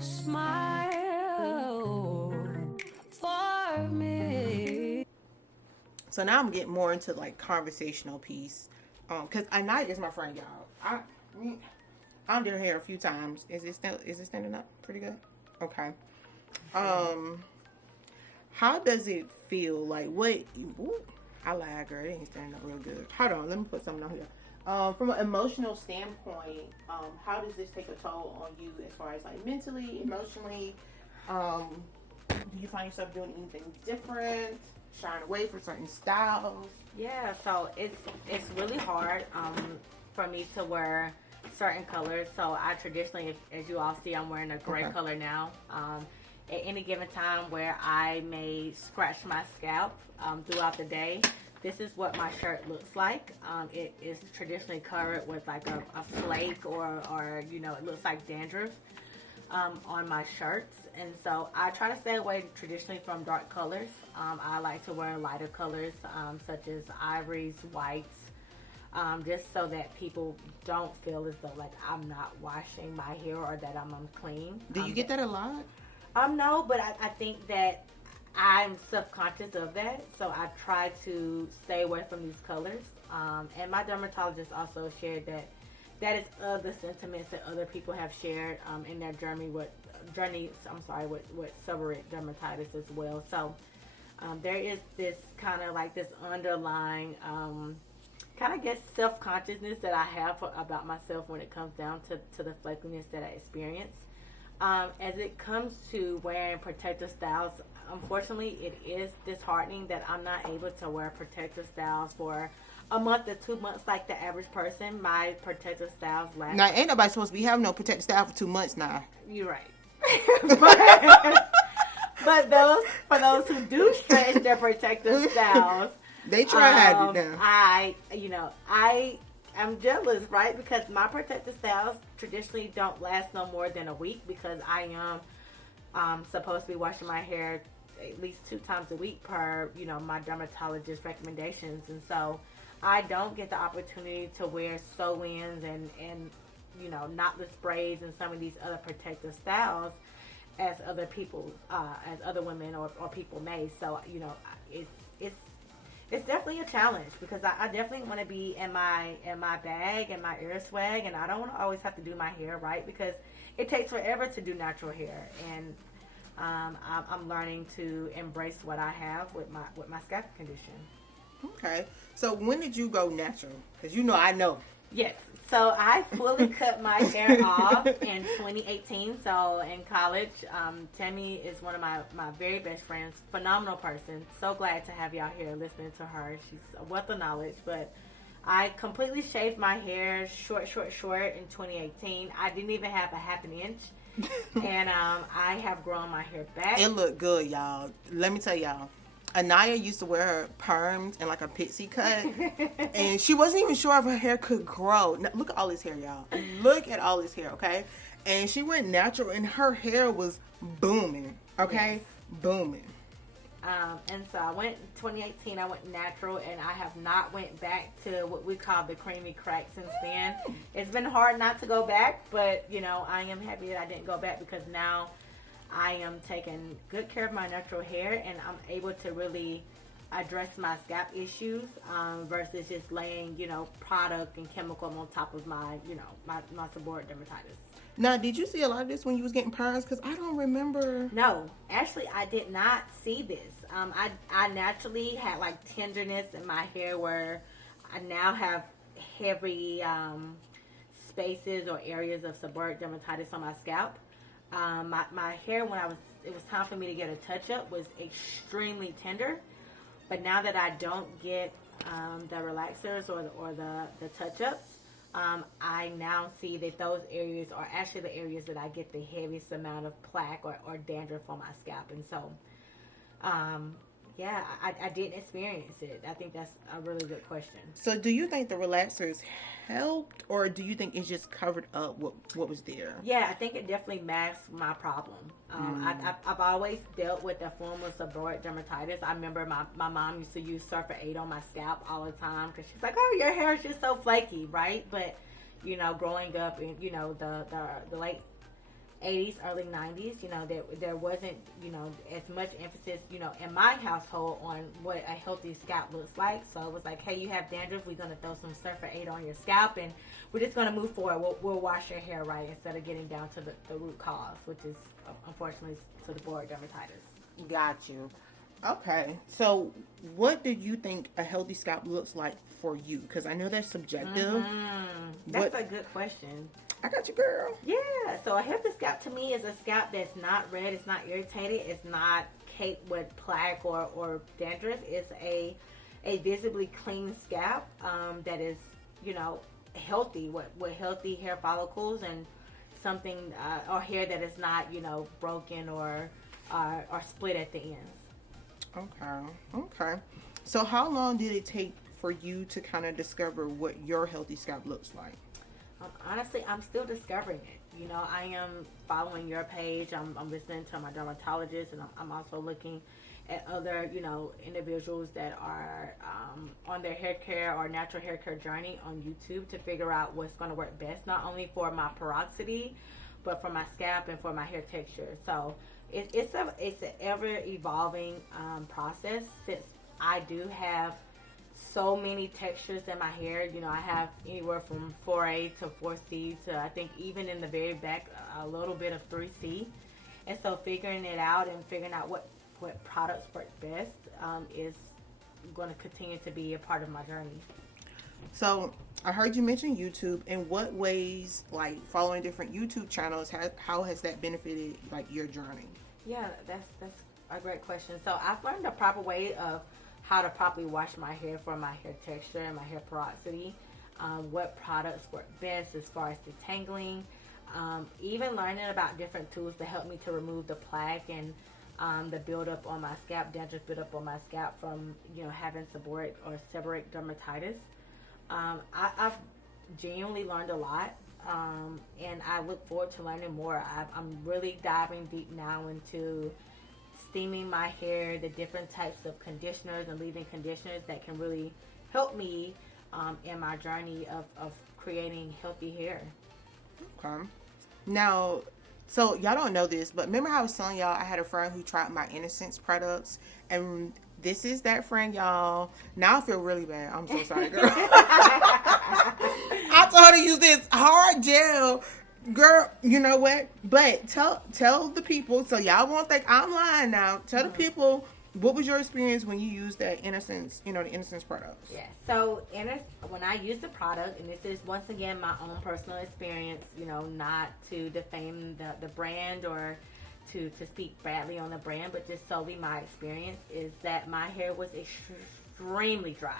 Smile for me. So now I'm getting more into like conversational piece. Cause Anaya is my friend, y'all. I did her hair a few times. Is it standing up pretty good? Okay. Um, how does it feel? Like what? Ooh, I lied, girl. It ain't standing up real good. Hold on, let me put something on here. From an emotional standpoint, how does this take a toll on you as far as like mentally, emotionally? Um, do you find yourself doing anything different? Shying away from certain styles? Yeah, so it's really hard for me to wear certain colors. So I traditionally, as you all see, I'm wearing a gray color now. At any given time where I may scratch my scalp throughout the day, this is what my shirt looks like. It is traditionally covered with like a flake or it looks like dandruff on my shirts. And so I try to stay away traditionally from dark colors. I like to wear lighter colors such as ivories, whites, just so that people don't feel as though like I'm not washing my hair or that I'm unclean. Do you get that a lot? No, but I think that I'm subconscious of that, so I try to stay away from these colors. And my dermatologist also shared that that is the sentiments that other people have shared in their journey with seborrheic dermatitis as well. So there is this kind of like this underlying kind of guess self-consciousness that I have about myself when it comes down to the flakiness that I experience. As it comes to wearing protective styles, unfortunately, it is disheartening that I'm not able to wear protective styles for a month or 2 months like the average person. My protective styles last. Now, ain't nobody supposed to be having no protective style for 2 months now. You're right. but for those who do stretch their protective styles, they try it now. I'm jealous, right? Because my protective styles traditionally don't last no more than a week because I am supposed to be washing my hair at least 2 times a week per, my dermatologist recommendations. And so I don't get the opportunity to wear sew-ins and knotless braids and some of these other protective styles as other people, as other women or people may. So, it's definitely a challenge because I definitely want to be in my bag and my ear swag, and I don't want to always have to do my hair right because it takes forever to do natural hair, and I'm learning to embrace what I have with my scalp condition. Okay, so when did you go natural? Because I know. Yes, so I fully cut my hair off in 2018. So in college, Tammy is one of my very best friends. Phenomenal person. So glad to have y'all here listening to her. She's a wealth of knowledge. But I completely shaved my hair short in 2018. I didn't even have a half an inch. And I have grown my hair back. It looked good, y'all. Let me tell y'all. Anaya used to wear her perms and like a pixie cut, and she wasn't even sure if her hair could grow. Now, look at all this hair, y'all. Look at all this hair, okay? And she went natural, and her hair was booming, okay? Yes. Booming. And so I went 2018. I went natural, and I have not went back to what we call the creamy crack since then. It's been hard not to go back, but I am happy that I didn't go back because now I am taking good care of my natural hair, and I'm able to really address my scalp issues versus just laying, product and chemical on top of my seborrheic dermatitis. Now, did you see a lot of this when you was getting perms? Because I don't remember. No, actually, I did not see this. I naturally had like tenderness in my hair where I now have heavy spaces or areas of seborrheic dermatitis on my scalp. My hair, it was time for me to get a touch-up, was extremely tender. But now that I don't get the relaxers or the touch-ups, I now see that those areas are actually the areas that I get the heaviest amount of plaque or dandruff on my scalp. And so, I didn't experience it. I think that's a really good question. So do you think the relaxers helped, or do you think it just covered up what was there? Yeah, I think it definitely masked my problem. I've always dealt with a form of seborrheic dermatitis. I remember my mom used to use Surfer 8 on my scalp all the time because she's like, oh, your hair is just so flaky, right? But, growing up in, the late 80s, early 90s, there wasn't, as much emphasis, in my household on what a healthy scalp looks like. So it was like, hey, you have dandruff, we're going to throw some Surfer 8 on your scalp, and we're just going to move forward. We'll wash your hair right instead of getting down to the root cause, which is, unfortunately, seborrheic dermatitis. Got you. Okay. So what do you think a healthy scalp looks like for you? Because I know that's subjective. That's a good question. I got you, girl. Yeah, so a healthy scalp to me is a scalp that's not red, it's not irritated, it's not caked with plaque or dandruff. It's a visibly clean scalp that is, healthy with healthy hair follicles and something or hair that is not, broken or split at the ends. Okay. So how long did it take for you to kind of discover what your healthy scalp looks like? Honestly, I'm still discovering it. I am following your page. I'm listening to my dermatologist, and I'm also looking at other, individuals that are on their hair care or natural hair care journey on YouTube to figure out what's going to work best, not only for my porosity, but for my scalp and for my hair texture. So it's an ever evolving process, since I do have so many textures in my hair. I have anywhere from 4A to 4C to, I think, even in the very back, a little bit of 3C. And so figuring it out and figuring out what products work best is going to continue to be a part of my journey. So I heard you mention YouTube. In what ways, like following different YouTube channels, how has that benefited like your journey? Yeah, that's a great question. So I've learned the proper way of how to properly wash my hair for my hair texture and my hair porosity, what products work best as far as detangling, even learning about different tools to help me to remove the plaque and the buildup on my scalp, dandruff buildup on my scalp from having seborrheic dermatitis. I've genuinely learned a lot, and I look forward to learning more. I'm really diving deep now into steaming my hair, the different types of conditioners and leave-in conditioners that can really help me in my journey of creating healthy hair. Okay. Now, so y'all don't know this, but remember how I was telling y'all I had a friend who tried my Innocence products, and this is that friend, y'all. Now I feel really bad. I'm so sorry, girl. I told her to use this hard gel. Girl, you know what? But tell the people, so y'all won't think I'm lying now. Tell the people, what was your experience when you used that Innocence, the Innocence products? Yeah. So when I use the product, and this is once again my own personal experience, not to defame the brand or to speak badly on the brand, but just solely my experience, is that my hair was extremely dry.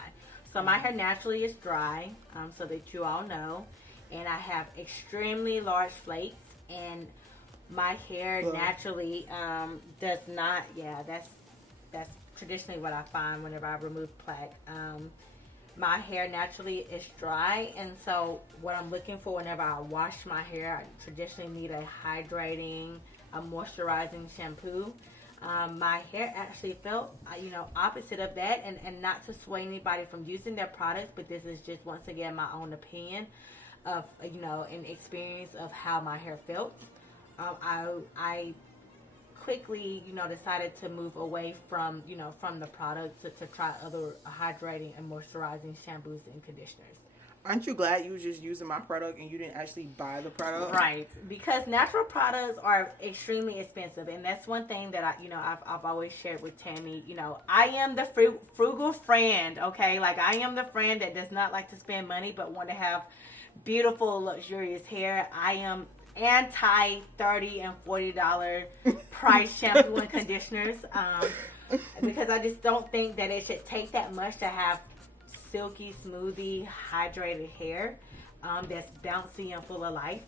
So my hair naturally is dry, so that you all know. And I have extremely large flakes, and my hair naturally does not. Yeah, that's traditionally what I find whenever I remove plaque. My hair naturally is dry, and so what I'm looking for whenever I wash my hair, I traditionally need a hydrating, a moisturizing shampoo. My hair actually felt, opposite of that, and not to sway anybody from using their products, but this is just once again my own opinion of an experience of how my hair felt. I quickly decided to move away from the product to try other hydrating and moisturizing shampoos and conditioners. Aren't you glad you were just using my product and you didn't actually buy the product? Right, because natural products are extremely expensive, and that's one thing that I've always shared with Tammy. I am the frugal friend, okay? Like, I am the friend that does not like to spend money but want to have beautiful, luxurious hair. I am anti $30 and $40 price shampoo and conditioners, because I just don't think that it should take that much to have silky, smoothie, hydrated hair that's bouncy and full of life.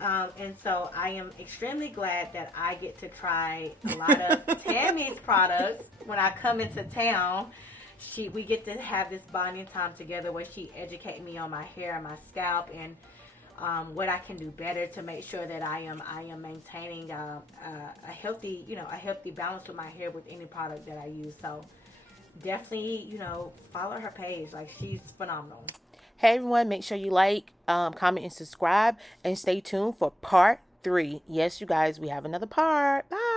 And so I am extremely glad that I get to try a lot of Tammy's products when I come into town. We get to have this bonding time together where she educates me on my hair and my scalp, and what I can do better to make sure that I am maintaining a healthy balance with my hair with any product that I use. So definitely, follow her page. Like, she's phenomenal. Hey everyone, make sure you like, comment, and subscribe, and stay tuned for part 3. Yes, you guys, we have another part. Bye.